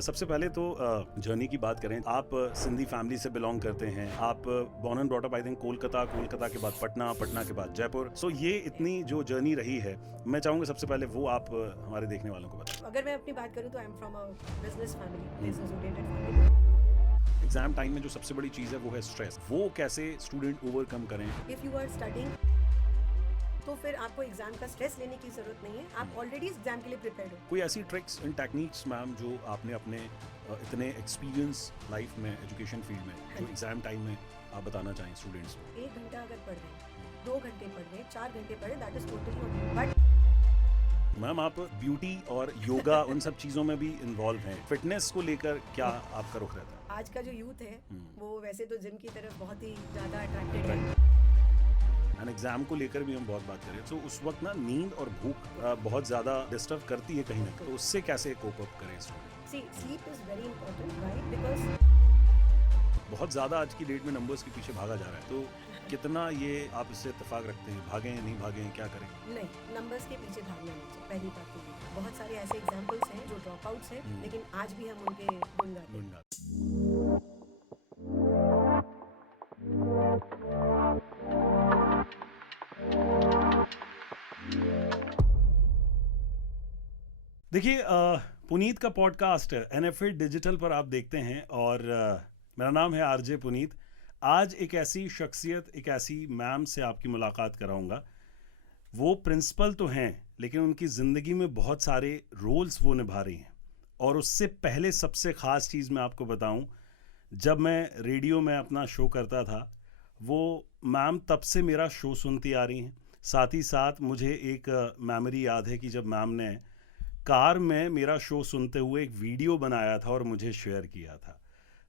सबसे पहले तो जर्नी की बात करें, आप सिंधी फैमिली से बिलोंग करते हैं, आप born and brought up I think Kolkata के बाद पटना, पटना के बाद जयपुर। सो ये इतनी जो जर्नी रही है, मैं चाहूँगा सबसे पहले वो आप हमारे देखने वालों को बताएं। अगर मैं अपनी बात करूँ तो I am from a business family, business oriented family. Exam time में जो सबसे बड़ी चीज़ है वो है स्ट्रेस। वो कैसे स्टूडेंट ओवरकम करें? इफ़ यू आर स्टडिंग तो फिर आपको एग्जाम का स्ट्रेस लेने की जरूरत नहीं है, आप ऑलरेडी एग्जाम के लिए प्रिपेयर्ड हो। कोई ऐसी ट्रिक्स एंड टेक्निक्स मैम जो आपने अपने इतने एक्सपीरियंस लाइफ में, एजुकेशन फील्ड में, जो एग्जाम टाइम में आप बताना चाहें स्टूडेंट्स को? 1 घंटा अगर पढ़ रहे हैं, 2 घंटे पढ़ रहे हैं, 4 घंटे पढ़े, that is totally okay. But ma'am आप ब्यूटी और योगा उन सब चीज़ों में भी इन्वॉल्व हैं, फिटनेस को लेकर क्या आपका रुख रहता है? आज का जो यूथ है वो वैसे तो जिम की तरफ बहुत ही ज़्यादा अट्रैक्टेड है। एंड एग्जाम को लेकर भी हम बहुत बात करें तो उस वक्त ना नींद और भूख बहुत ज़्यादा डिस्टर्ब करती है कहीं ना कहीं, तो उससे कैसे कोप अप करें student? See sleep is very important, right? Because बहुत ज़्यादा आज की डेट में नंबर्स के पीछे भागा जा रहा है, तो कितना ये आप इससे इत्तेफाक रखते हैं? भागें नहीं भागें, क्या करें? नहीं, नंबर्स के पीछे भागना नहीं चाहिए। पहली बात तो ये, बहुत सारे ऐसे एग्जाम्पल्स हैं जो ड्रॉप आउट्स हैं, लेकिन आज भी हम उनके गुण गाते हैं। देखिए, पुनीत का पॉडकास्ट NFA डिजिटल पर आप देखते हैं और मेरा नाम है RJ पुनीत। आज एक ऐसी शख्सियत, एक ऐसी मैम से आपकी मुलाकात कराऊंगा। वो प्रिंसिपल तो हैं लेकिन उनकी ज़िंदगी में बहुत सारे रोल्स वो निभा रही हैं। और उससे पहले सबसे ख़ास चीज़ मैं आपको बताऊं, जब मैं रेडियो में अपना शो करता था, वो मैम तब से मेरा शो सुनती आ रही हैं। साथ ही साथ मुझे एक मेमोरी याद है कि जब मैम ने कार में मेरा शो सुनते हुए एक वीडियो बनाया था और मुझे शेयर किया था,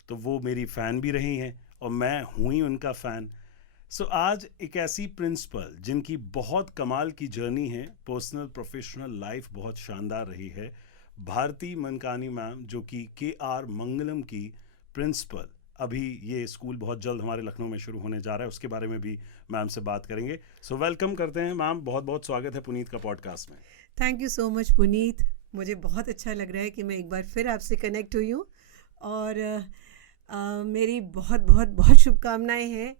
तो वो मेरी फ़ैन भी रही हैं और मैं हूँ ही उनका फ़ैन। सो आज एक ऐसी प्रिंसिपल जिनकी बहुत कमाल की जर्नी है, पर्सनल प्रोफेशनल लाइफ बहुत शानदार रही है, भारती मनकानी मैम, जो कि KR मंगलम की प्रिंसिपल। अभी ये स्कूल बहुत जल्द हमारे लखनऊ में शुरू होने जा रहा है, उसके बारे में भी मैम से बात करेंगे। सो वेलकम करते हैं मैम, बहुत बहुत स्वागत है पुनीत का पॉडकास्ट में। Thank you so much Puneet, मुझे बहुत अच्छा लग रहा है कि मैं एक बार फिर आपसे कनेक्ट हुई हूँ और मेरी बहुत बहुत बहुत शुभकामनाएं हैं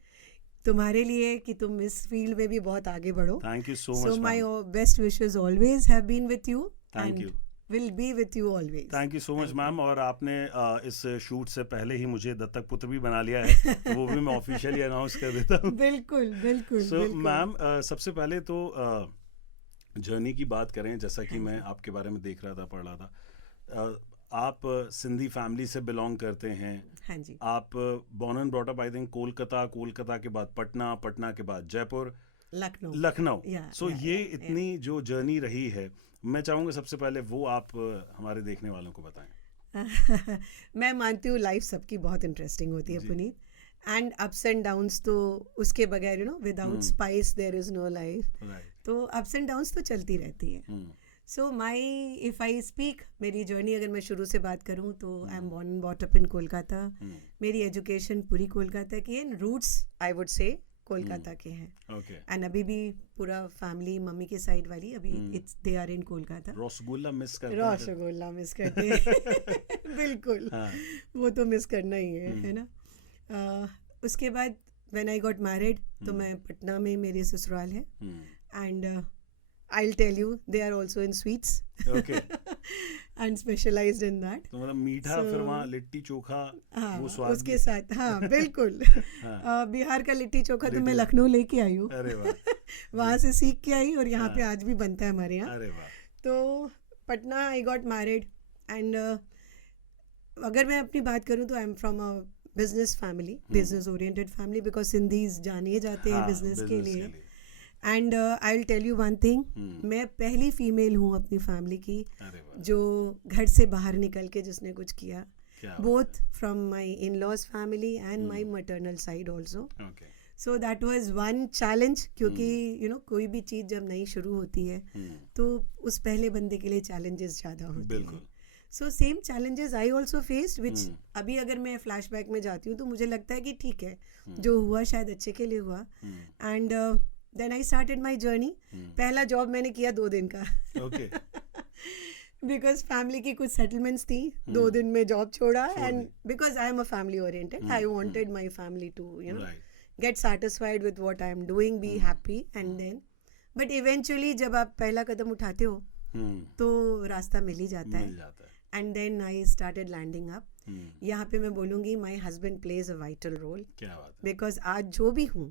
तुम्हारे लिए कि तुम इस फील्ड में भी बहुत आगे बढ़ो। Thank you so much. So my best wishes always have been with you thank you, will be with you always. Thank you so much ma'am. और आपने इस शूट से पहले ही मुझे दत्तक पुत्र भी बना लिया है, तो वो भी मैं ऑफिशियली अनाउंस कर देता हूँ। बिल्कुल बिल्कुल। सो मैम, सबसे पहले तो जर्नी की बात करें, जैसा कि मैं आपके बारे में देख रहा था, पढ़ रहा था, आप सिंधी फैमिली से बिलोंग करते हैं। हाँ जी। आप born and brought up I think Kolkata के बाद पटना, पटना के बाद जयपुर, लखनऊ। सो ये इतनी जो जर्नी रही है, मैं चाहूँगा सबसे पहले वो आप हमारे देखने वालों को बताएं। मैं मानती हूँ लाइफ सबकी बहुत इंटरेस्टिंग होती है Puneet, and ups and downs तो उसके बगैर without spice there is no life. तो अप्स एंड डाउन्स तो चलती रहती है। सो इफ आई स्पीक मेरी जर्नी, अगर मैं शुरू से बात करूँ तो I am born and brought up in Kolkata. मेरी एजुकेशन पूरी कोलकाता की है, roots I would say Kolkata के हैं। एंड अभी भी पूरा फैमिली, मम्मी के साइड वाली, अभी it's they are in Kolkata. Rasgulla miss करते हैं बिल्कुल, वो तो मिस करना ही है ना। उसके बाद व्हेन आई गॉट मैरिड तो मैं पटना में, मेरे ससुराल है, and I'll tell you they are also in sweets and specialized in that। तो मतलब मीठा, फिर वहाँ लिट्टी चोखा, वो स्वाद उसके साथ, हाँ बिल्कुल। बिहार का लिट्टी चोखा तो मैं लखनऊ लेके आई हूँ। अरे वाह। वहाँ से सीख के आई और यहाँ पे आज भी बनता है हमारे यहाँ। अरे वाह। तो Patna I got married, and अगर मैं अपनी बात करूँ तो I am from a business family, business oriented family, because Sindhis जाने जाते हैं बिजनेस के लिए। And I will tell you one thing, मैं पहली फीमेल हूँ अपनी फैमिली की जो घर से बाहर निकल के जिसने कुछ किया, both from my in laws family and my maternal side also. So that was one challenge, क्योंकि कोई भी चीज़ जब नई शुरू होती है तो उस पहले बंदे के लिए चैलेंजेस ज़्यादा होते हैं। So same challenges I also faced, which अभी अगर मैं फ्लैशबैक में जाती हूँ तो मुझे लगता है कि ठीक है, जो हुआ शायद अच्छे के लिए हुआ। And then I started my journey. पहला जॉब मैंने किया 2 दिन का। बिकॉज फैमिली की कुछ सेटलमेंट्स थी, 2 दिन में जॉब छोड़ा, छोड़ एंड दी। Because I am a family oriented, I wanted my family to right get satisfied with what I am doing, be happy, and then but eventually जब आप पहला कदम उठाते हो तो रास्ता मिल ही जाता मिल है, जाता है। and then I started landing up. यहाँ पे मैं बोलूँगी my husband plays a vital role क्या बात है। because आज जो भी हूँ,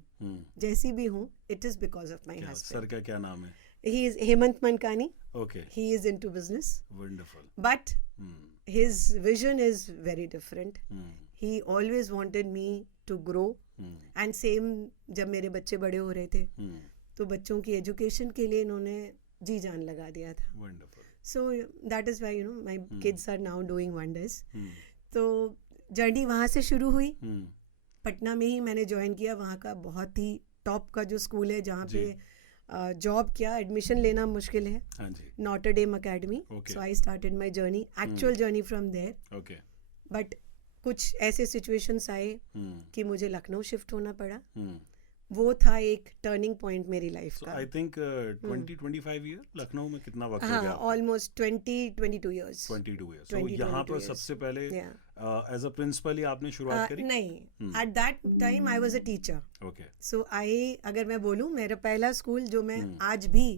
जैसी भी हूँ, it is because of my क्या husband. सर का क्या नाम है? He is Hemant Mankani. Okay He is into business, wonderful. but his vision is very different. He always wanted me to grow, and same जब मेरे बच्चे बड़े हो रहे थे तो बच्चों की एजुकेशन के लिए इन्होंने जी जान लगा दिया था. Wonderful. So that is why my kids are now doing wonders. तो जर्नी वहाँ से शुरू हुई. पटना में ही मैंने ज्वाइन किया, वहाँ का बहुत ही टॉप का जो स्कूल है जहाँ पे जॉब किया, एडमिशन लेना मुश्किल है, हाँ जी। Notre Dame academy. So I started my journey, actual journey from there. Okay. But कुछ ऐसे सिचुएशंस आए कि मुझे लखनऊ शिफ्ट होना पड़ा. वो था एक टर्निंग पॉइंट मेरी लाइफ का. आई थिंक 20-25 ईयर लखनऊ में कितना वक्त हो हाँ, गया? Almost 22 years. 22 ईयर। सो यहाँ पर सबसे पहले एज अ प्रिंसिपल ही आपने शुरुआत करी? नहीं, at that time I was a teacher. Okay. So अगर मैं बोलूँ, मेरा पहला स्कूल जो मैं आज भी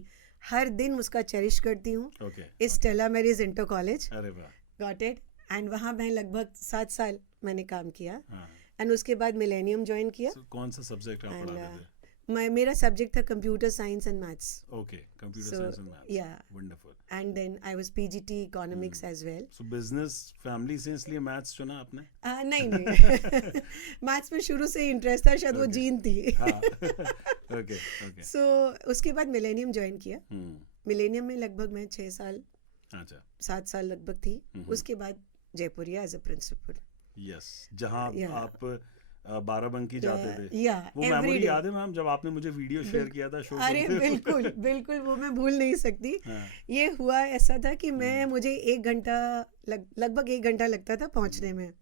हर दिन उसका चेरिश करती हूँ, okay. Stella marriage inter college. अरे वाह। Got it. एंड वहाँ मैं लगभग 7 साल मैंने काम किया, हाँ। एंड उसके बाद मिलेनियम ज्वाइन किया. So, कौन सा सब्जेक्ट आप पढ़ाते थे? मेरा सब्जेक्ट था computer science and maths. Okay, computer So, science and maths. yeah. Wonderful. And then I was PGT economics as well. So business family से इसलिए मैथ्स चुना आपने? नहीं नहीं, मैथ्स में शुरू से ही इंटरेस्ट था, शायद वो जीन थी. हाँ। Okay okay. सो उसके बाद मिलेनियम ज्वाइन किया. मिलेनियम में लगभग मैं 6 साल अच्छा 7 साल लगभग थी. उसके बाद Jaipuria as a principal. Yes, जहाँ Yeah. आप बाराबंकी जाते थे। या वो मेमोरी याद है मैम, जब आपने मुझे वीडियो शेयर किया था शो अरे बिल्कुल बिल्कुल, वो मैं भूल नहीं सकती. हाँ। ये हुआ ऐसा था कि मैं मुझे 1 घंटा लगभग 1 घंटा लगता था पहुंचने में,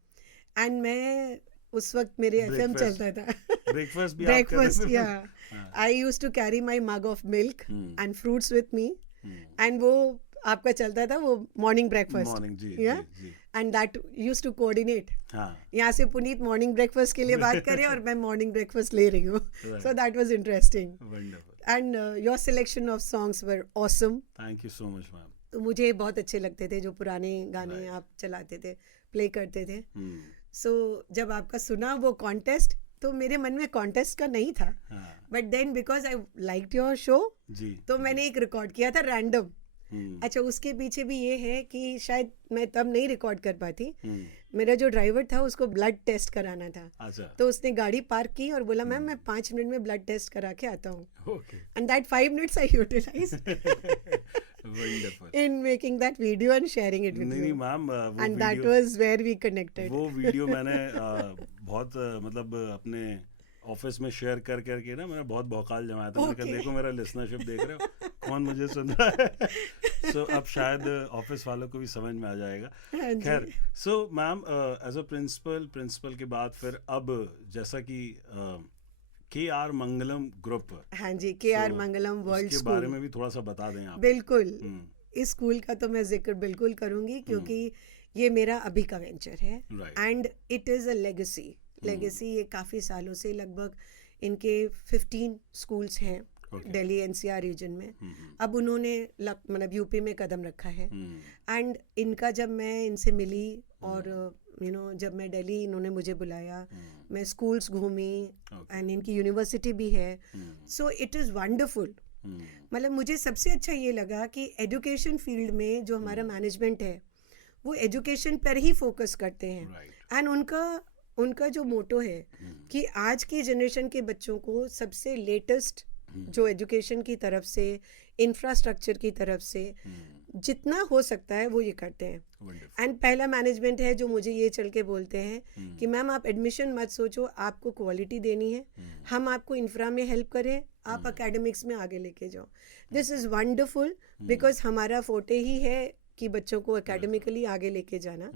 एंड मैं उस वक्त मेरे एफएम चलता था. ब्रेकफास्ट भी ब्रेकफास्ट, या I used to carry my mug of milk and fruits with me, and वो आपका चलता था वो मॉर्निंग ब्रेकफास्ट. मॉर्निंग जी या जी। And that used to coordinate. हाँ। यहाँ से पुनीत मॉर्निंग ब्रेकफास्ट के लिए बात करे और मैं मॉर्निंग ब्रेकफास्ट ले रही हूँ. So that was interesting. Wonderful. And your selection of songs were awesome. Thank you so much ma'am. तो मुझे बहुत अच्छे लगते थे जो पुराने गाने आप चलाते थे, प्ले करते थे. सो जब आपका सुना वो कॉन्टेस्ट, तो मेरे मन में कॉन्टेस्ट का नहीं था, but then because I liked your show, जी। तो मैंने एक रिकॉर्ड किया था रैंडम. अच्छा, उसके पीछे भी ये है कि शायद मैं तब नहीं रिकॉर्ड कर पाती. मेरा जो ड्राइवर था उसको ब्लड टेस्ट कराना था. अच्छा। तो उसने गाड़ी पार्क की और बोला मैम मैं 5 मिनट में ब्लड टेस्ट करा के आता हूँ. Okay. And that 5 minutes I utilize wonderful. in making that video and sharing it with नहीं you. मैम, वो And that video was where we connected. वो वीडियो मैंने बहुत मतलब अपने ऑफिस में शेयर कर करके ना मैंने बहुत भौकाल जमाया था. मैंने कहा Okay. देखो मेरा लिसनरशिप देख रहे हो, कौन मुझे सुन रहा है. सो अब शायद ऑफिस वालों को भी समझ में आ जाएगा. हाँ जी. खैर, so ma'am as a principal के बाद फिर अब जैसा कि KR मंगलम ग्रुप, हाँ जी, KR मंगलम वर्ल्ड के बारे स्कूल. में भी थोड़ा सा बता दें आप. बिल्कुल, इस स्कूल का तो मैं जिक्र बिल्कुल करूंगी क्योंकि ये मेरा अभी का वेंचर है, Right. And it is a legacy. ये काफ़ी सालों से, लगभग इनके 15 स्कूल्स हैं दिल्ली NCR रीजन में. अब उन्होंने मतलब यूपी में कदम रखा है, एंड इनका जब मैं इनसे मिली और जब मैं दिल्ली, इन्होंने मुझे बुलाया, मैं स्कूल्स घूमी, एंड इनकी यूनिवर्सिटी भी है. So it is wonderful. मतलब मुझे सबसे अच्छा ये लगा कि एजुकेशन फील्ड में जो हमारा मैनेजमेंट है वो एजुकेशन पर ही फोकस करते हैं. Right. एंड उनका जो मोटो है कि आज की जनरेशन के बच्चों को सबसे लेटेस्ट जो एजुकेशन की तरफ से, इंफ्रास्ट्रक्चर की तरफ से जितना हो सकता है वो ये करते हैं. एंड पहला मैनेजमेंट है जो मुझे ये चल के बोलते हैं कि मैम आप एडमिशन मत सोचो, आपको क्वालिटी देनी है, हम आपको इंफ्रा में हेल्प करें, आप एकेडमिक्स में आगे लेके जाओ. दिस इज़ वंडरफुल बिकॉज हमारा फोटे ही है कि बच्चों को एकेडमिकली आगे लेके जाना.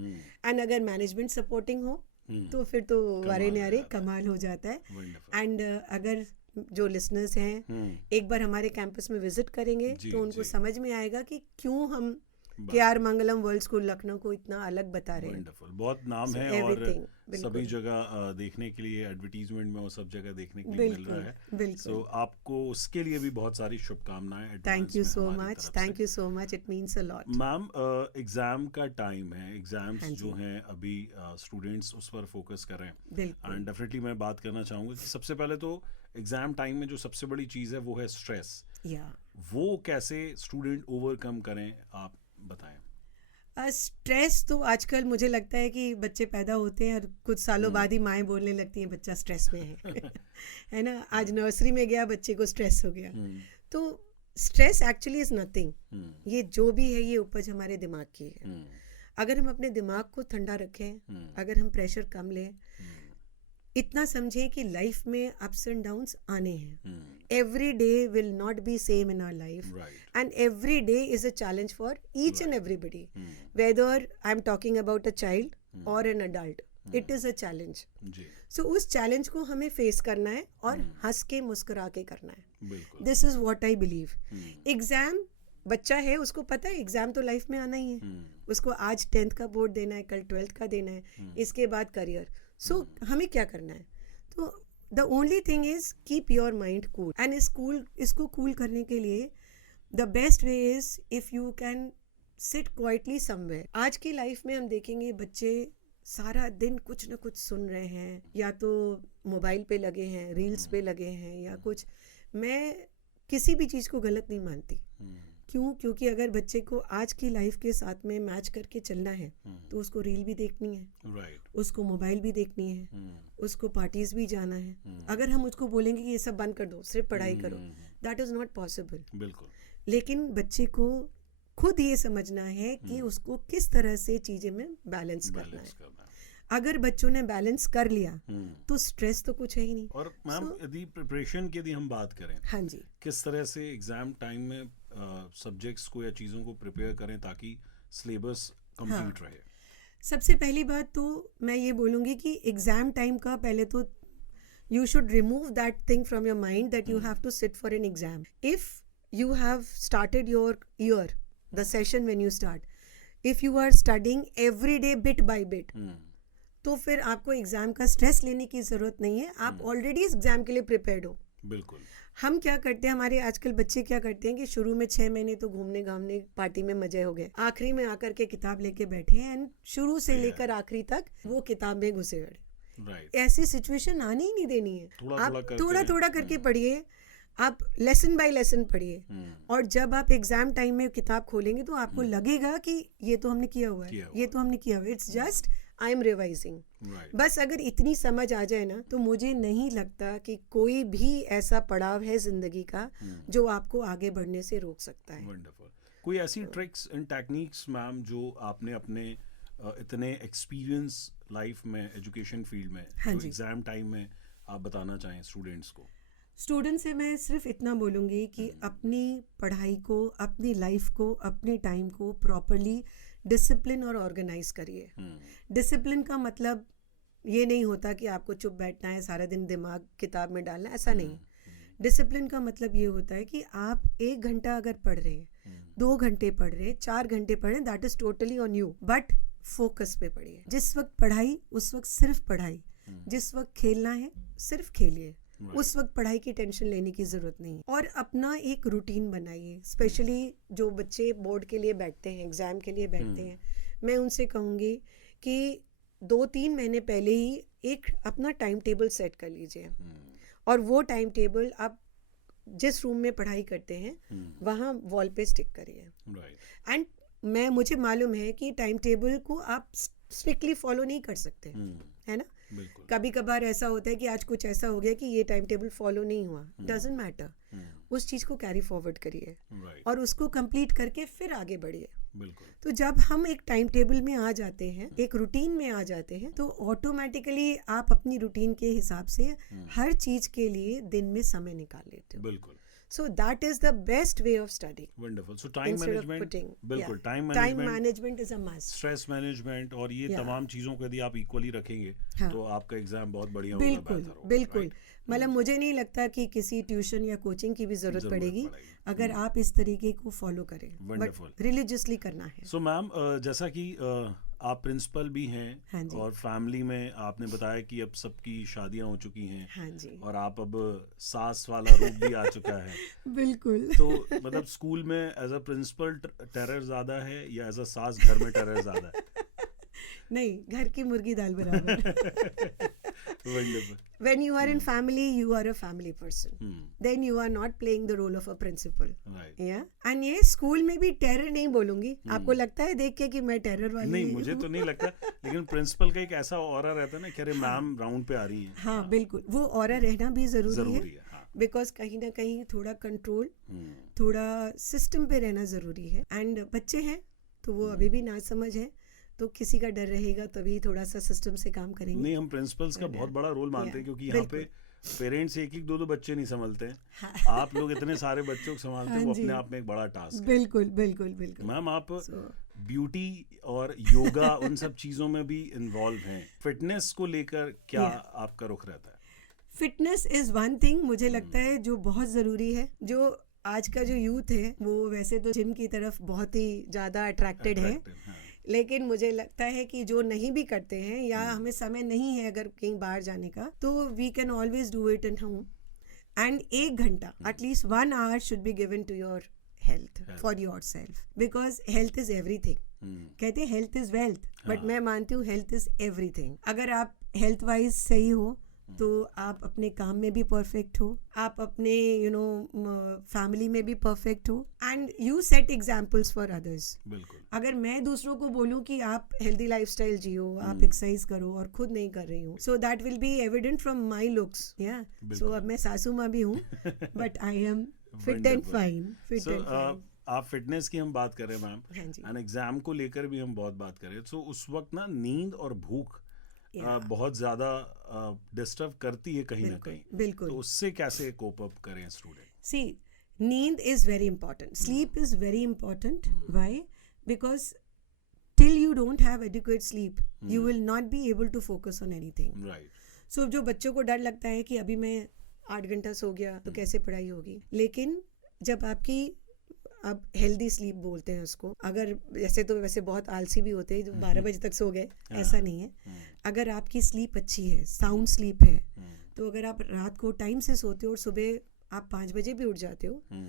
एंड अगर मैनेजमेंट सपोर्टिंग हो तो फिर तो वारे न्यारे कमाल हो जाता है. एंड अगर जो लिसनर्स हैं एक बार हमारे कैंपस में विजिट करेंगे तो उनको समझ में आएगा कि क्यों हम K R Mangalam world school Lucknow को इतना अलग बता रहे हैं। वंडरफुल, बहुत नाम So, है और everything, बिल्कुल। सभी जगह देखने के लिए एडवर्टीजमेंट में वो सब जगह देखने के लिए मिल बिल्कुल, रहा है। बिल्कुल। सो आपको उसके लिए भी बहुत सारी शुभकामनाएं थैंक एडवांस यू में सो हमारी मच, तरफ से। Thank you so much, it means a lot. Ma'am, exam का टाइम है, एग्जाम्स हाँ जो जी। हैं अभी स्टूडेंट्स उस पर फोकस करें बिल्कुल। एंड डेफिनेटली मैं बात करना चाहूँगा कि सबसे पहले तो एग्जाम टाइम में जो सबसे बड़ी चीज़ है वो है स्ट्रेस। या वो कैसे स्टूडेंट ओवरकम करें, आप बताएं। स्ट्रेस तो आजकल मुझे लगता है कि बच्चे पैदा होते हैं और कुछ सालों बाद ही माएँ बोलने लगती हैं बच्चा स्ट्रेस में है है ना। आज नर्सरी में गया, बच्चे को स्ट्रेस हो गया। तो स्ट्रेस एक्चुअली इज नथिंग। ये जो भी है ये उपज हमारे दिमाग की है। अगर हम अपने दिमाग को ठंडा रखें, अगर हम प्रेशर कम लें, इतना समझें कि लाइफ में अप्स एंड डाउन्स आने हैं। Every day will not be same in our life and every day is a challenge for each and everybody, whether I am talking about a child और an adult, it is a challenge. So उस challenge को हमें face करना है और हंस के मुस्कुरा के करना है। This is what I believe. Exam, बच्चा है उसको पता है एग्जाम तो लाइफ में आना ही है। उसको आज 10th का बोर्ड देना है, कल 12th का देना है, इसके बाद करियर। सो हमें क्या करना है? तो the only thing is keep your mind cool and इसको कूल करने के लिए the best way is if you can sit quietly somewhere. आज की लाइफ में हम देखेंगे बच्चे सारा दिन कुछ ना कुछ सुन रहे हैं, या तो मोबाइल पे लगे हैं, रील्स पे लगे हैं या कुछ। मैं किसी भी चीज़ को गलत नहीं मानती। क्यों? क्योंकि अगर बच्चे को आज की लाइफ के साथ में मैच करके चलना है तो उसको रील भी देखनी है, उसको मोबाइल भी देखनी है, उसको पार्टीज भी जाना है। अगर हम उसको बोलेंगे कि ये सब बंद कर दो, सिर्फ पढ़ाई करो, दैट इज नॉट पॉसिबल। बिल्कुल। लेकिन बच्चे को खुद ये समझना है कि उसको किस तरह से चीजें में बैलेंस करना है। अगर बच्चों ने बैलेंस कर लिया तो स्ट्रेस तो कुछ है ही नहीं। और मैम, यदि प्रिपरेशन की यदि हम बात करें, हाँ जी, किस तरह से एग्जाम टाइम में सब्जेक्ट्स को या चीज़ों को प्रिपेयर करें ताकि सिलेबस कंप्लीट रहे? सबसे पहली बात तो मैं ये बोलूँगी कि एग्ज़ाम टाइम का पहले तो you should remove that thing from your mind that you have to sit for an exam. If you have started your year, the session when you start, if you are studying every day bit by bit, तो फिर आपको exam का stress लेने की ज़रूरत नहीं है। आप ऑलरेडी इस एग्ज़ाम के लिए प्रिपेयर्ड हो। बिल्कुल। हम क्या करते हैं, हमारे आजकल बच्चे क्या करते हैं कि शुरू में 6 महीने तो घूमने घामने पार्टी में मजे हो गए, आखिरी में आकर के किताब लेके बैठे हैं एंड शुरू से लेकर आखिरी तक वो किताब में घुसे गए। ऐसी सिचुएशन आने ही नहीं देनी है। आप थोड़ा थोड़ा करके पढ़िए, आप लेसन बाय लेसन पढ़िए, और जब आप एग्जाम टाइम में किताब खोलेंगे तो आपको लगेगा कि ये तो हमने किया हुआ है, ये तो हमने किया हुआ है, it's just I am revising. बस अगर इतनी समझ आ जाए ना, तो मुझे नहीं लगता कि कोई भी ऐसा पड़ाव है जिंदगी का जो आपको आगे बढ़ने से रोक सकता है। वंडरफुल। कोई ऐसी ट्रिक्स एंड टेक्निक्स मैम जो आपने अपने इतने एक्सपीरियंस लाइफ में, एजुकेशन फील्ड में, जो एग्जाम टाइम में आप बताना चाहें स्टूडेंट्स को? स्टूडेंट से मैं सिर्फ इतना बोलूँगी कि अपनी पढ़ाई को, अपनी लाइफ को, अपने टाइम को प्रॉपरली डिसिप्लिन और ऑर्गेनाइज करिए। डिसिप्लिन का मतलब ये नहीं होता कि आपको चुप बैठना है, सारा दिन दिमाग किताब में डालना है, ऐसा नहीं। डिसिप्लिन का मतलब ये होता है कि आप 1 घंटा अगर पढ़ रहे हैं, 2 घंटे पढ़ रहे हैं, 4 घंटे पढ़ रहे हैं, that is totally on you, but focus पे पढ़िए। जिस वक्त पढ़ाई उस वक्त सिर्फ पढ़ाई, जिस वक्त खेलना है सिर्फ खेलिए, उस वक्त पढ़ाई की टेंशन लेने की ज़रूरत नहीं। और अपना एक रूटीन बनाइए। स्पेशली जो बच्चे बोर्ड के लिए बैठते हैं, एग्ज़ाम के लिए बैठते हैं, मैं उनसे कहूँगी कि 2-3 महीने पहले ही एक अपना टाइम टेबल सेट कर लीजिए, और वो टाइम टेबल आप जिस रूम में पढ़ाई करते हैं वहाँ वॉल पे स्टिक करिए। एंड मुझे मालूम है कि टाइम टेबल को आप स्ट्रिक्टली फॉलो नहीं कर सकते, है ना। कभी कभार ऐसा होता है कि आज कुछ ऐसा हो गया कि ये टाइम टेबल फॉलो नहीं हुआ, डजंट मैटर, उस चीज़ को कैरी फॉरवर्ड करिए और उसको कंप्लीट करके फिर आगे बढ़िए। तो जब हम एक टाइम टेबल में आ जाते हैं, एक रूटीन में आ जाते हैं, तो ऑटोमेटिकली आप अपनी रूटीन के हिसाब से हर चीज़ के लिए दिन में समय निकाल लेते हो। बिल्कुल। So that is the best way of studying. Wonderful. So time Instead of management, putting, बिल्कुल time Time management, management is a must. Stress management और ये Yeah. तमाम चीज़ों को यदि आप इक्वली रखेंगे हाँ. तो आपका एग्जाम बहुत बढ़िया होगा, बिल्कुल बेहतर होगा. बिल्कुल. right? मतलब मुझे नहीं लगता कि किसी ट्यूशन या कोचिंग की भी जरूरत जरूरत पड़ेगी पड़ेगी. अगर आप इस तरीके को फॉलो करें. Wonderful. बट रिलीजियसली करना है. सो मैम, जैसा कि आप प्रिंसिपल भी हैं हाँ जी. और फैमिली में आपने बताया कि अब सबकी शादियां हो चुकी हैं हाँ जी. और आप अब सास वाला रूप भी आ चुका है. बिल्कुल. तो मतलब स्कूल में एज अ प्रिंसिपल टेरर ज्यादा है या एज अ सास घर में टेरर ज्यादा है? नहीं, घर की मुर्गी दाल बराबर. Wonderful. When you are in family, you are a family person. Then you are not playing the role of a principal. Right. Yeah. And ये स्कूल में भी टेरर नहीं बोलूंगी. आपको लगता है देख के कि मैं टेरर वाली नहीं, मुझे तो नहीं लगता, लेकिन प्रिंसिपल का एक ऐसा ऑरा रहता है ना कि अरे मैम राउंड पे आ रही हैं. हाँ बिल्कुल, वो ऑरा रहना भी जरूरी है. है. हाँ. बिकॉज कहीं ना कहीं थोड़ा कंट्रोल, थोड़ा सिस्टम पे रहना जरूरी है. एंड बच्चे हैं तो वो अभी भी ना समझ है, तो किसी का डर रहेगा तभी थोड़ा सा सिस्टम से काम करेंगे. नहीं, हम प्रिंसिपल्स का बहुत बड़ा रोल मानते हैं क्योंकि यहाँ पे पेरेंट्स एक दो बच्चे नहीं संभालते हैं. आप लोग इतने सारे बच्चों को संभालते हैं, वो अपने आप में एक बड़ा टास्क है. बिल्कुल बिल्कुल बिल्कुल. मैम, आप ब्यूटी और योगा उन सब चीजों में भी इन्वॉल्व हैं. फिटनेस को लेकर क्या आपका रुख रहता है? फिटनेस इज वन थिंग मुझे लगता है जो बहुत ज़रूरी है. जो आज का जो यूथ है वो वैसे तो जिम की तरफ बहुत ही ज़्यादा अट्रैक्टेड है, लेकिन मुझे लगता है कि जो नहीं भी करते हैं या हमें समय नहीं है अगर कहीं बाहर जाने का, तो we can always do it in home. And 1 घंटा at least 1 hour should be given to your health for your self, because health is everything. कहते हैं हेल्थ इज वेल्थ, बट मैं मानती हूँ हेल्थ इज एवरीथिंग. अगर आप हेल्थ वाइज सही हो तो आप अपने काम में भी परफेक्ट हो, आप अपने फैमिली में भी परफेक्ट हो, and you set examples for others. बिल्कुल. अगर मैं दूसरों को बोलूं कि आप हेल्दी लाइफस्टाइल जियो, आप एक्सरसाइज करो और खुद नहीं कर रही हूँ, so that will be evident from my looks. या सो अब मैं सासू माँ भी हूँ, but I am fit and fine. आप फिटनेस की हम बात कर रहे हैं मैम, एंड एग्जाम को लेकर भी हम बहुत बात कर रहे हैं. सो उस वक्त ना नींद और भूख बहुत ज्यादा डिस्टर्ब करती है कहीं ना कहीं. बिल्कुल. तो उससे कैसे कोप अप करें स्टूडेंट? सी, नींद is very important. Sleep is very important. Why? Because till you don't have adequate sleep, you will not be able to focus on anything. Right. So जो बच्चों को डर लगता है कि अभी मैं 8 घंटा सो गया तो कैसे पढ़ाई होगी, लेकिन जब आपकी अब हेल्दी स्लीप बोलते हैं उसको, अगर जैसे तो वैसे बहुत आलसी भी होते हैं जो 12 बजे तक सो गए, ऐसा नहीं है. अगर आपकी स्लीप अच्छी है, साउंड स्लीप है, तो अगर आप रात को टाइम से सोते हो और सुबह आप 5 बजे भी उठ जाते हो,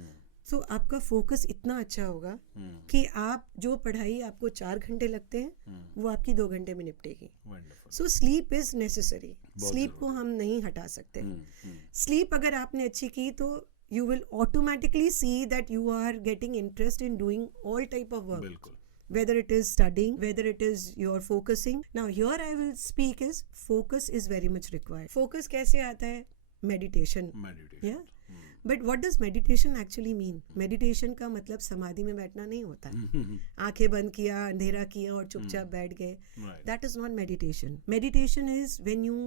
तो आपका फोकस इतना अच्छा होगा कि आप जो पढ़ाई आपको 4 घंटे लगते हैं वो आपकी 2 घंटे में निपटेगी. So sleep is necessary. Sleep को हम नहीं हटा सकते. स्लीप अगर आपने अच्छी की तो you will automatically see that you are getting interest in doing all type of work. बिल्कुल. Whether it is studying, whether it is you're focusing. Now here I will speak is focus is very much required. Focus कैसे आता है? Meditation. Yeah. But what does meditation actually mean? Meditation का मतलब समाधि में बैठना नहीं होता है. आंखें बंद किया, अंधेरा किया और चुपचाप बैठ गए. That is not meditation. Meditation is when you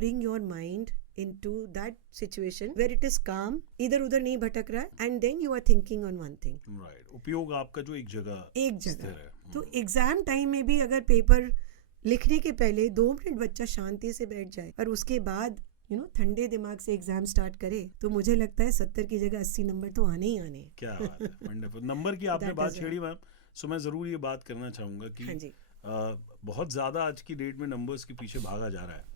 bring your mind into that situation where it is calm, इधर उधर नहीं भटक रहा है, and then you are thinking on one thing. Right. उपयोग आपका जो एक जगह. तो एग्जाम टाइम में भी अगर पेपर लिखने के पहले 2 मिनट बच्चा शांति से बैठ जाए और उसके बाद ठंडे दिमाग से एग्जाम स्टार्ट करे, तो मुझे लगता है 70 की जगह 80 नंबर तो आने ही आने. क्या बात है. वंडरफुल. नंबर की आपने बात छेड़ी मैम, सो मैं जरूर ये बात करना चाहूंगा कि बहुत ज्यादा आज की डेट में नंबर्स के पीछे भागा जा रहा है.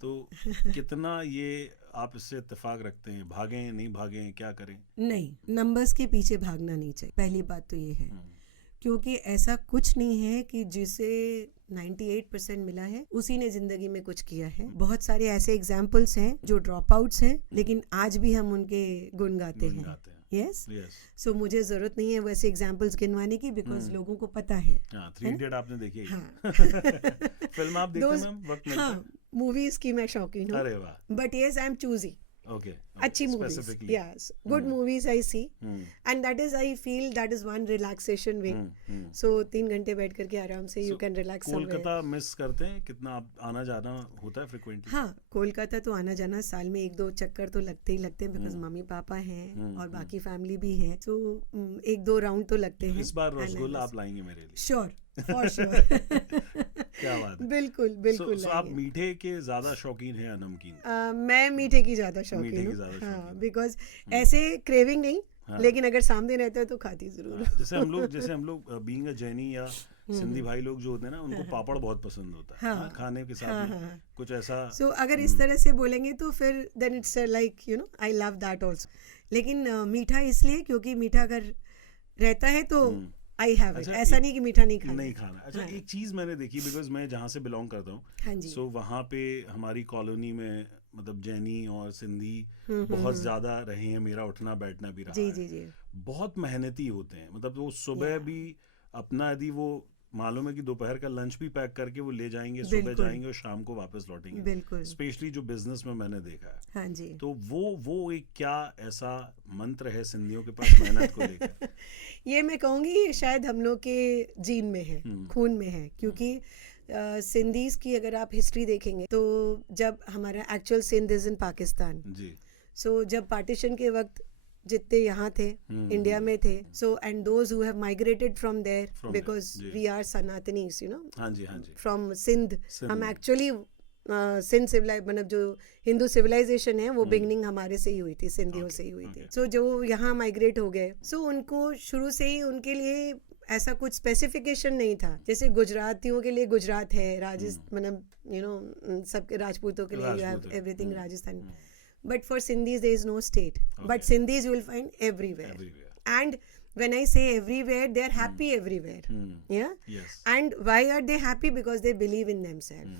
तो कितना ये आप इससे इत्तेफाक रखते हैं? भागें, नहीं भागें, क्या करें? नहीं, नंबर्स के पीछे भागना नहीं चाहिए. पहली बात तो ये है, क्योंकि ऐसा कुछ नहीं है कि जिसे 98% मिला है उसी ने जिंदगी में कुछ किया है. बहुत सारे ऐसे एग्जाम्पल्स हैं जो ड्रॉप आउट्स हैं, लेकिन आज भी हम उनके गुण गाते हैं. यस. सो मुझे जरूरत नहीं है वैसे एग्जाम्पल्स गिनवाने की, बिकॉज लोगों को पता है. 3 इडियट आपने देखी है? हाँ. फिल्म आप देखते हैं मैम? वक्त मिलता है? हाँ, मूवीज की मैं शौकीन हूँ. अरे वाह. But yes, I am choosy. Okay. अच्छी movies, Specifically. Yes, good movies I see, and that is, I feel that is one relaxation way. So 3 घंटे बैठ करके आराम से you can relax somewhere. Kolkata miss करते हैं कितना? आप आना जाना होता है फ्रिक्वेंटली? हाँ, कोलकाता तो आना जाना साल में 1-2 चक्कर तो लगते ही लगते हैं, बिकॉज मम्मी पापा हैं और बाकी फैमिली भी है, सो 1-2 राउंड तो लगते हैं. इस बार रसगुल्ला आप लाएंगे मेरे लिए? Sure, for sure. क्या बात है. बिल्कुल बिल्कुल. So आप मीठे के ज्यादा शौकीन हैं या नमकीन? मैं मीठे की ज्यादा मीठे शौकीन की हूँ. ज्यादा हाँ, शौकीन. बिकॉज ऐसे क्रेविंग नहीं, लेकिन अगर सामने रहता है तो खाती जरूर. जैसे हम लोग बीइंग अ जैनी या सिंधी भाई लोग जो होते हैं ना, उनको पापड़ बहुत पसंद होता है. हाँ, खाने के साथ में कुछ ऐसा. सो अगर इस तरह से बोलेंगे तो फिर then it's like you know I love that also. लेकिन मीठा इसलिए क्योंकि मीठा अगर रहता है तो आई हैव इट. ऐसा नहीं कि मीठा नहीं खाना. अच्छा, एक चीज मैंने देखी, बिकॉज मैं जहाँ से बिलोंग करता हूँ, हाँ जी. सो वहाँ पे हमारी कॉलोनी में मतलब जैनी और सिंधी बहुत ज्यादा रहे हैं. मेरा उठना बैठना भी रहा जी है. जी जी. बहुत मेहनती होते हैं. मतलब वो सुबह भी अपना, यदि वो मालूम है कि दोपहर का लंच भी पैक करके वो ले जाएंगे, सुबह बिल्कुल. जाएंगे और शाम को वापस लौटेंगे. बिल्कुल. स्पेशली जो बिजनेस में मैंने देखा है. हाँ जी. तो वो एक क्या ऐसा मंत्र है सिंधियों के पास मेहनत को लेकर? ये मैं कहूँगी शायद हम लोग के जीन में है, खून में है, क्योंकि सिंधीज की अगर आप हिस्ट्री देखेंगे तो जब हमारा actual Sindh is in Pakistan. जी. सो जब पार्टीशन के वक्त जितने यहाँ थे, इंडिया में थे, so and those who have migrated from there because we are Sanatanis, you know, हाँ जी, हाँ जी. फ्रॉम सिंध. हम एक्चुअली सिंध सिविलाइज, मतलब जो हिंदू सिविलाइजेशन है वो बिगनिंग हमारे से ही हुई थी, सिंधियों से ही हुई थी. सो जो यहाँ माइग्रेट हो गए, सो उनको शुरू से ही उनके लिए ऐसा कुछ स्पेसिफिकेशन नहीं था. जैसे गुजरातियों के लिए गुजरात है, राजस्थान, मतलब यू नो सबके राजपूतों के लिए you have everything Rajasthan. But for Sindhis, there is no state. Okay. But Sindhis you will find everywhere. And when I say everywhere, they are happy everywhere. Yeah. Yes. And why are they happy? Because they believe in themselves.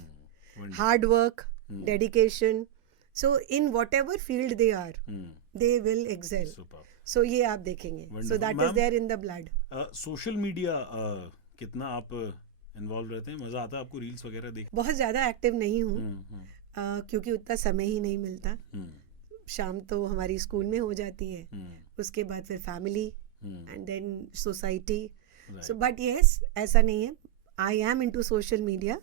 Wonderful. Hard work, dedication. So in whatever field they are, they will excel. Super. So ये आप देखेंगे. Wonderful. So that is there in the blood. Social media कितना आप involve रहते हैं? मजा आता है आपको रील्स वगैरह देख? बहुत ज़्यादा एक्टिव नहीं हूँ, क्योंकि उतना समय ही नहीं मिलता. शाम तो हमारी स्कूल में हो जाती है, उसके बाद फिर family and then society. So but yes, ऐसा नहीं है, I am into social media,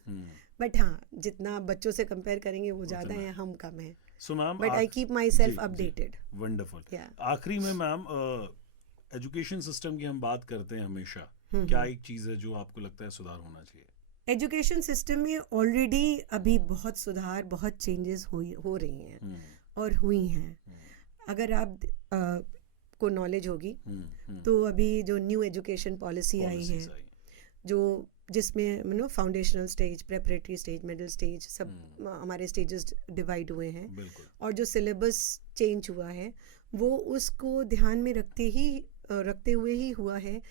but हाँ, जितना बच्चों से कंपेयर करेंगे वो ज़्यादा है, हम कम है. So ma'am, but I keep my self updated. Wonderful. आखिरी में मैम, एजुकेशन सिस्टम की हम बात करते हैं हमेशा. क्या एक चीज़ है जो आपको लगता है सुधार होना चाहिए? एजुकेशन सिस्टम में ऑलरेडी अभी बहुत सुधार, बहुत चेंजेस हो रही हैं और हुई हैं. अगर आप को नॉलेज होगी तो अभी जो न्यू एजुकेशन पॉलिसी आई है, जो जिसमें you know foundational stage, preparatory stage, middle stage, सब हमारे स्टेजेस डिवाइड हुए हैं. और जो सिलेबस चेंज हुआ है वो उसको ध्यान में रखते हुए ही हुआ है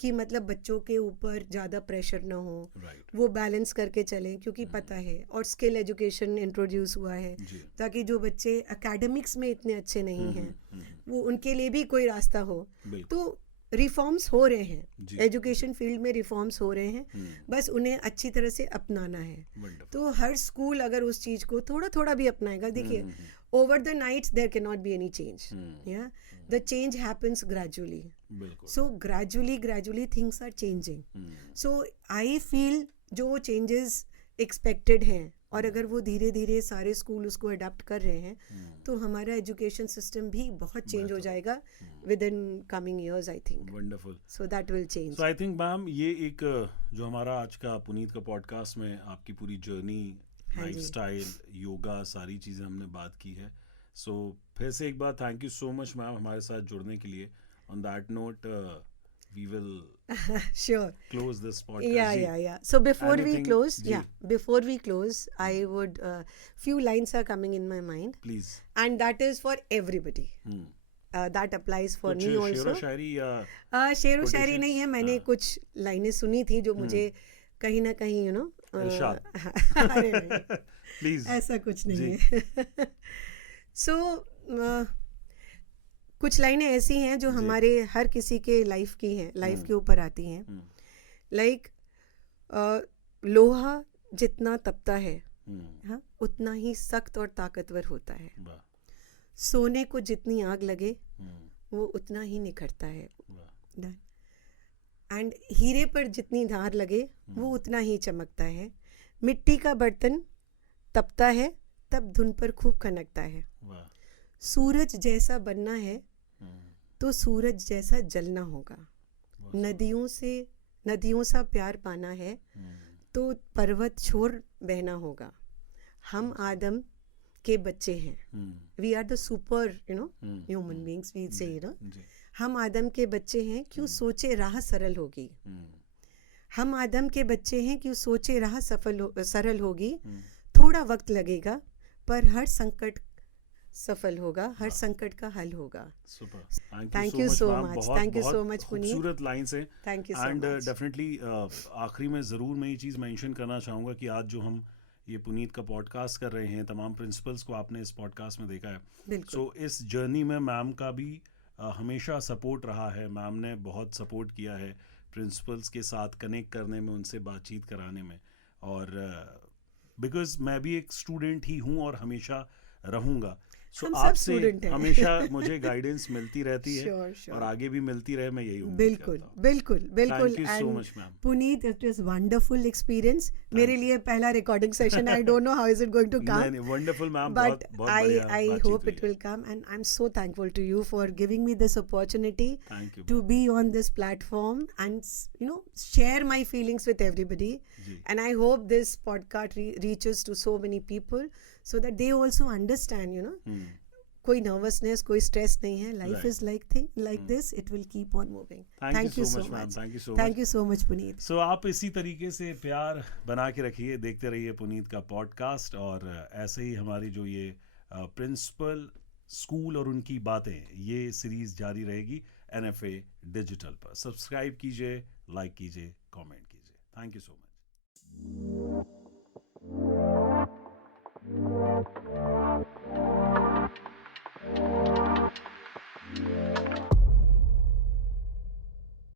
कि मतलब बच्चों के ऊपर ज़्यादा प्रेशर ना हो, वो बैलेंस करके चलें, क्योंकि पता है. और स्किल एजुकेशन इंट्रोड्यूस हुआ है ताकि जो बच्चे एकेडमिक्स में इतने अच्छे नहीं हैं वो उनके लिए भी कोई रास्ता हो. तो रिफॉर्म्स हो रहे हैं, एजुकेशन फील्ड में रिफॉर्म्स हो रहे हैं, बस उन्हें अच्छी तरह से अपनाना है. तो हर स्कूल अगर उस चीज़ को थोड़ा थोड़ा भी अपनाएगा, देखिए over the night there cannot be any change. Yeah, the change happens gradually. So gradually things are changing. So I feel जो changes expected हैं, और अगर वो धीरे धीरे सारे स्कूल उसको अडाप्ट कर रहे हैं तो हमारा एजुकेशन सिस्टम भी बहुत चेंज हो जाएगा with in coming years, I think. Wonderful. So that will change. So I think ma'am, ये एक जो हमारा आज का पुनीत का पॉडकास्ट में आपकी पूरी जर्नी, लाइफस्टाइल, योगा, सारी चीज़ें हमने बात की है. सो फिर से एक बार thank you so much ma'am हमारे साथ जुड़ने के लिए. On that note we will sure close this podcast. Yeah. So before we close, I would few lines are coming in my mind. Please. And that is for everybody. That applies for me also. शेरो शायरी या शेरो शायरी नहीं है, मैंने कुछ लाइनें सुनी थी जो मुझे कहीं ना कहीं यू नो प्लीज, ऐसा कुछ नहीं है. सो कुछ लाइनें ऐसी हैं जो हमारे हर किसी के लाइफ की हैं, लाइफ के ऊपर आती हैं. लाइक लोहा जितना तपता है, हाँ, उतना ही सख्त और ताकतवर होता है. सोने को जितनी आग लगे वो उतना ही निखरता है, एंड हीरे पर जितनी धार लगे वो उतना ही चमकता है। मिट्टी का बर्तन तपता है तब धुन पर खूब खनकता है। सूरज जैसा बनना है तो सूरज जैसा जलना होगा। नदियों सा प्यार पाना है तो पर्वत छोड़ बहना होगा। हम आदम के बच्चे हैं, we are the super human beings, we say हम आदम के बच्चे हैं, क्यों सोचे राह सरल होगी। हम आदम के बच्चे हैं, क्यों सोचे राह सरल होगी। थोड़ा वक्त लगेगा पर हर संकट सफल होगा, हर संकट का हल होगा। Thank you so much, thank you so much Puneet. खूबसूरत लाइन से, thank you so and much. Definitely आखिरी में ज़रूर मैं ये चीज़ मेंशन करना चाहूँगा कि आज जो हम ये पुनीत का पॉडकास्ट कर रहे हैं, तमाम प्रिंसिपल्स को आपने इस पॉडकास्ट में देखा है। सो इस जर्नी में मैम का भी हमेशा सपोर्ट रहा है। मैम ने बहुत सपोर्ट किया है प्रिंसिपल्स के साथ कनेक्ट करने में, उनसे बातचीत कराने में, और बिकॉज मैं भी एक स्टूडेंट ही हूँ और हमेशा रहूँगा। सो आपसे हमेशा मुझे गाइडेंस मिलती रहती है, और आगे भी मिलती रहे, मैं यही उम्मीद करता हूँ। बिल्कुल। Thank you so much, ma'am. Puneet, it was wonderful experience. मेरे लिए पहला recording session, I don't know how is it going to come, नहीं, वंडरफुल मैम, but बहुत बढ़िया I बातचीत hope हुई it है। will come, and I'm so thankful to you for giving me this opportunity Thank you, to be on this platform and share my feelings with everybody. जी। And I hope this podcast reaches to so many people so that they also understand, कोई nervousness, कोई stress नहीं है। Life is like this, it will keep on moving. Thank you so much, thank you so much Puneet. So आप इसी तरीके से प्यार बना के रखिए, देखते रहिए पुनीत का पॉडकास्ट, और ऐसे ही हमारी जो ये प्रिंसिपल, स्कूल और उनकी बातें, ये सीरीज जारी रहेगी NFA डिजिटल पर। सब्सक्राइब कीजिए, लाइक कीजिए, कमेंट कीजिए। Thank you so much.